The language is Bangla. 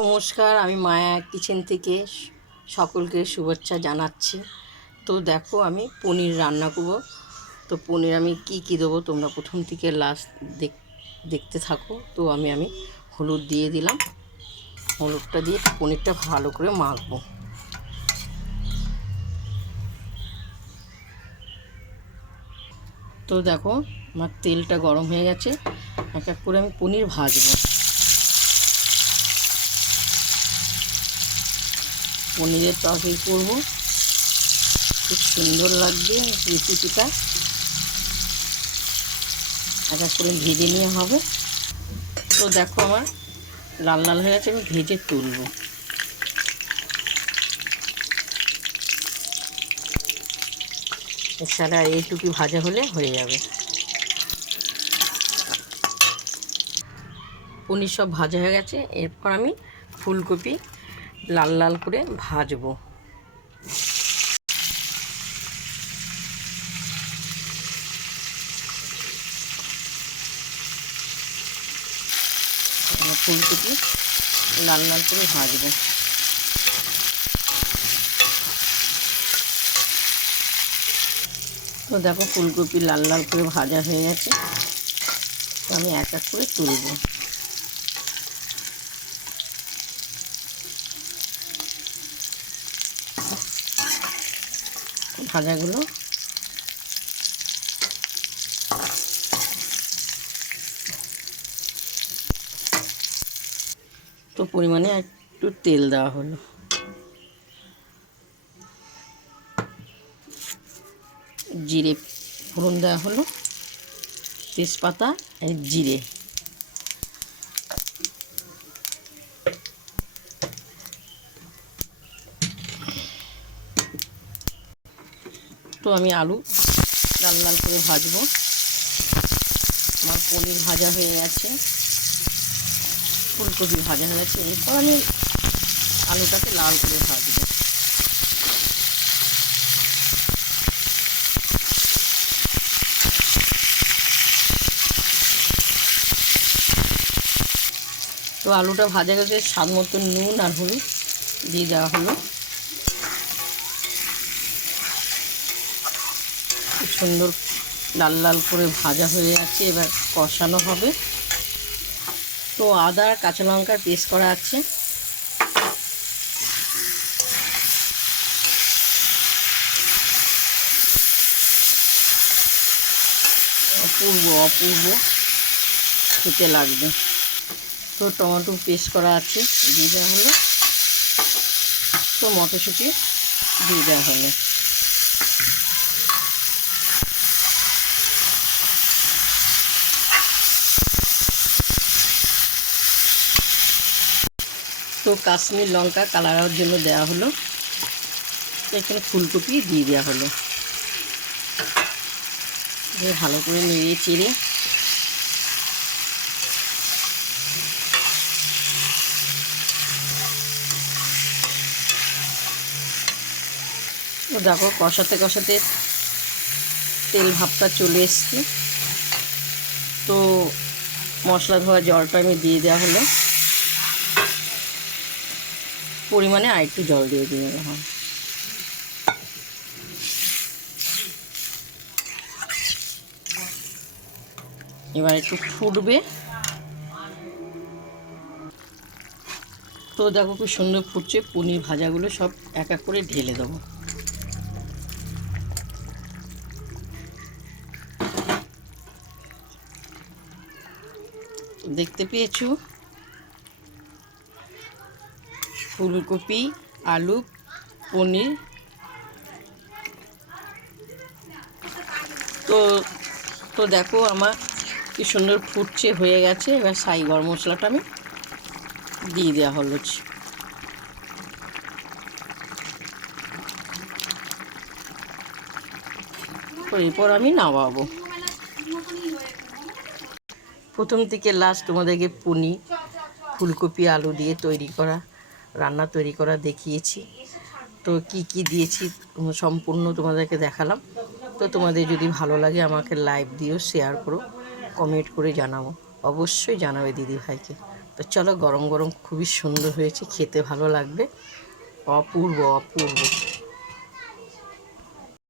নমস্কার, আমি মায়া কিচেন থেকে সকলকে শুভেচ্ছা জানাচ্ছি। তো দেখো, আমি পনির রান্না করব। তো পনির আমি কি দেবো তোমরা প্রথম থেকে লাস্ট দেখতে থাকো। তো আমি হলুদ দিয়ে দিলাম। হলুদটা দিয়ে পনিরটা ভালো করে মাখবো। তো দেখো, আমার তেলটা গরম হয়ে গেছে। এক এক করে আমি পনির ভাজবো। পনিরের তরকারি করবো, খুব সুন্দর লাগবে রেসিপিটা। এক এক করে ভেজে নিয়ে হবে। তো দেখো, আমার লাল লাল হয়ে গেছে, আমি ভেজে তুলব। এছাড়া এইটুকু ভাজা হলে হয়ে যাবে। পনির সব ভাজা হয়ে গেছে। এরপর আমি ফুলকপি লাল লাল করে ভাজবো। ফুলকপি লাল লাল করে ভাজবো। তো দেখো, ফুলকপি লাল লাল করে ভাজা হয়ে গেছে। তো আমি এক এক করে তুলব। ভাজাগুলো তো পরিমাণে একটু তেল দেওয়া হলো। জিরে ফোড়ন দেওয়া হলো, তেজপাতা আর জিরে। তো আমি আলু লাল লাল করে ভাজবো। আমার পনির ভাজা হয়ে গেছে, ফুলকপি ভাজা হয়ে গেছে। এরপর আমি আলুটাকে লাল করে ভাজবো। তো আলুটা ভাজা গেছে, স্বাদ মতো নুন আর হলুদ দিয়ে দেওয়া হলো। খুব সুন্দর লাল লাল করে ভাজা হয়ে যাচ্ছে। এবার কষানো হবে। তো আদা আর কাঁচা লঙ্কার পেস্ট করা আছে। অপূর্ব খেতে লাগবে। তো টমেটো পেস্ট করা আছে, দিয়ে দেওয়া হলো। তো মটরশুঁটি দিয়ে দেওয়া হলো। তো কাশ্মীর লঙ্কা কালার হওয়ার জন্য দেওয়া হলো। তো এখানে ফুলকপি দিয়ে দেওয়া হলো। দিয়ে ভালো করে নেড়ে চেড়ে তো দেখো, কষাতে কষাতে তেল ভাবটা চলে এসছে। তো মশলা ধোয়া জলটা আমি দিয়ে দেওয়া হলো। পরিমাণে আর একটু জল দিয়ে দেওয়া হয়। এবার একটু ফুটবে। তো দেখো, খুব সুন্দর ফুটছে। পনির ভাজাগুলো সব এক এক করে ঢেলে দেবো। দেখতে পেয়েছো, ফুলকপি, আলু, পনির। তো তো দেখো, আমার কি সুন্দর ফুটছে, হয়ে গেছে। এবার সাই গরম মশলাটা আমি দিয়ে দেওয়া হলো। তো এরপর আমি নামাবো। প্রথম থেকে লাস্ট তোমাদেরকে পনির, ফুলকপি, আলু দিয়ে রান্না তৈরি করা দেখিয়েছি। তো কি দিয়েছি সম্পূর্ণ তোমাদেরকে দেখালাম। তো তোমাদের যদি ভালো লাগে আমাকে লাইক দিও, শেয়ার করো, কমেন্ট করে জানাবো। অবশ্যই জানাবে দিদি ভাইকে। তো চলো, গরম গরম খুবই সুন্দর হয়েছে, খেতে ভালো লাগবে, অপূর্ব অপূর্ব।